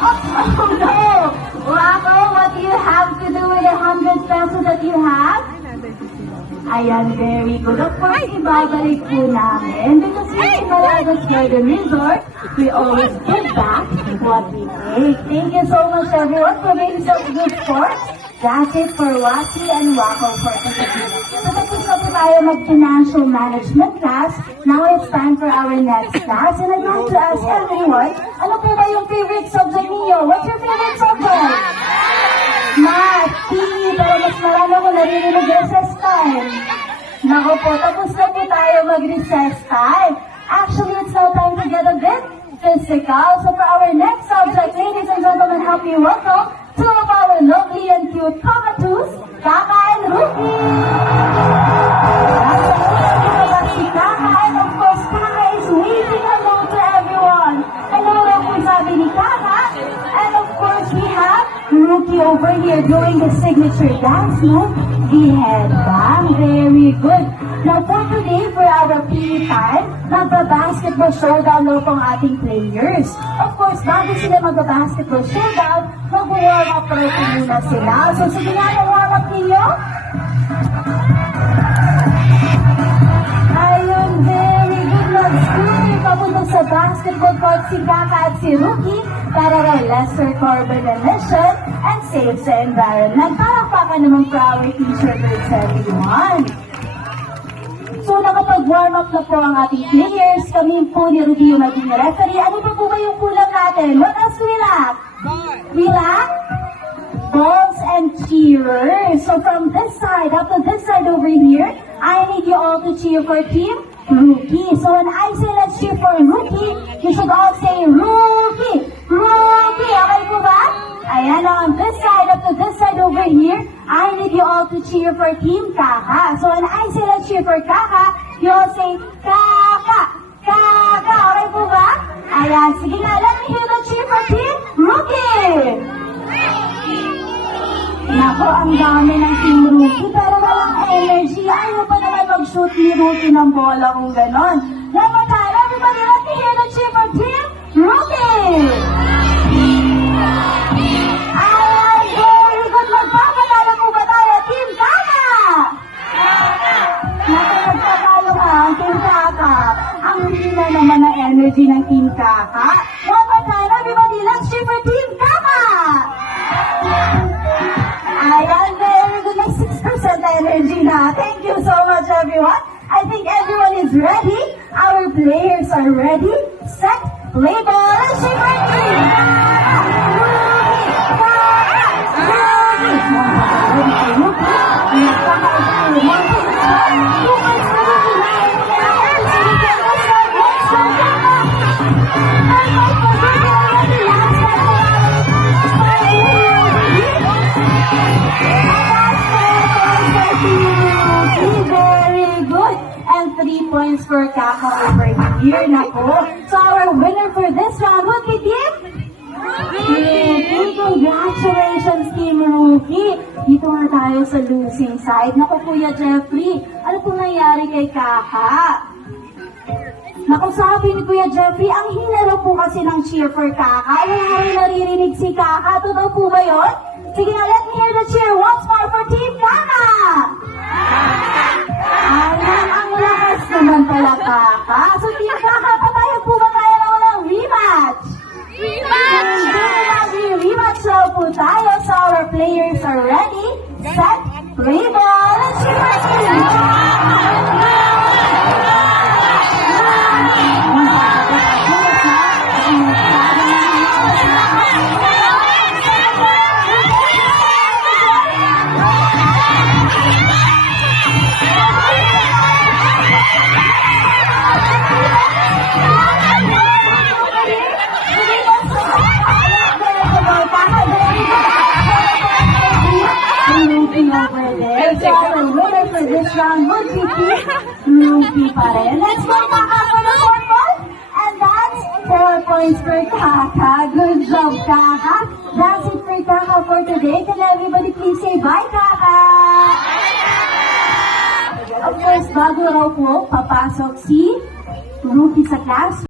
Oh no! Wako, what do you have to do with the 100 pesos that you have? Ayan, very good. Of course, ibabalik po namin because we in Malagos Garden Resort, we always give back what we take. Thank you so much everyone for being so good sports. That's it for Waki and Wako for today. So tapos na po tayo mag-financial management class. Now it's time for our next class. And I'd like to ask everyone, ano po ba yung favorite subject niyo? What's your favorite subject? Math, PE, pero mas marami ko narinig recess time. Naku po, tapos na po tayo mag-recess time. Actually, it's now time to get a bit physical. So for our next subject, ladies and gentlemen, help me welcome two of our lovely and cute cockatoos, Kaka and Ruki. Si Kaka, and of course, Kaka is waving hello to everyone. Hello po sabi ni Kaka. And of course, we have Ruki over here doing the signature dance move, the headbang. Very good. Now for today, for our PE time, magba-basketball showdown daw pong ating players. Of course, bago sila magba-basketball showdown, mag-warm up po muna sila. So sige nga, warm up ninyo. Ayun, very good. Mag-scooter papunta sa basketball court si Kaka at si Ruki para raw lesser carbon emission and save sa environment. Palakpakan naman for our teacher birds, everyone. So nakapag-warm up na po ang ating players. Kami po ni Rudy yung naging referee. Ano pa po ba yung kulang natin? What else do we lack? We lack balls and cheerers. So from this side, up to this side over here, I need you all to cheer for Team Rookie. So when I say let's cheer for Rookie, you should all say Rookie! Rookie! Okay po ba? Ayan, on this side, up to this side over here, I need you all to cheer for Team Kaka. So when I say let's cheer for Kaka, you all say Kaka! Kaka! Okay po ba? Ayan, sige nga, let me hear the cheer for Team Rookie! Nako, ang dami ng Team Rookie, pero walang energy. Ayaw pa naman mag-shoot ni Rookie ng bola kung ganon. Dapat tayo, everybody, let me hear the cheer for Team Rookie! Ayan, very good. Magpapatalo po ba tayo, Team Kaka? Nako, nagpatalo nga ang Team Kaka. Ang hina naman ng energy ng Team Kaka. One more time, everybody, let's cheer for Team Kaka! Ayan, very good. May 6% energy na. Thank you so much, everyone. I think everyone is ready. Our players are ready. Set, play ball. Let's cheer for Team points for Kaka over here. Nako. So our winner for this round would be Team Rookie. Congratulations, Team Rookie. Dito nga tayo sa losing side. Nako, Kuya Jeffrey, ano po nangyari kay Kaka? Nako, sabi ni Kuya Jeffrey, ang hinalo po kasi ng cheer for Kaka. Wala rin naririnig si Kaka. Totoo po ba yun? Sige na, let me hear the cheer once more for Team Kaka. Ayan, ang lakas naman pala, Kaka. So, Team Kaka, papayag po ba tayo na walang rematch? Rematch! Hindi, rematch daw po tayo. So, our players are ready, set, play ball. Let's cheer for Team Kaka! Over there. So our winner for this round would be Team Rookie pa rin. Let's go, Kaka, for the fourth ball. And that's 4 points for Kaka. Good job, Kaka. That's it for Kaka for today. Can everybody please say bye, Kaka? Of course, bago raw po papasok si Rookie sa class.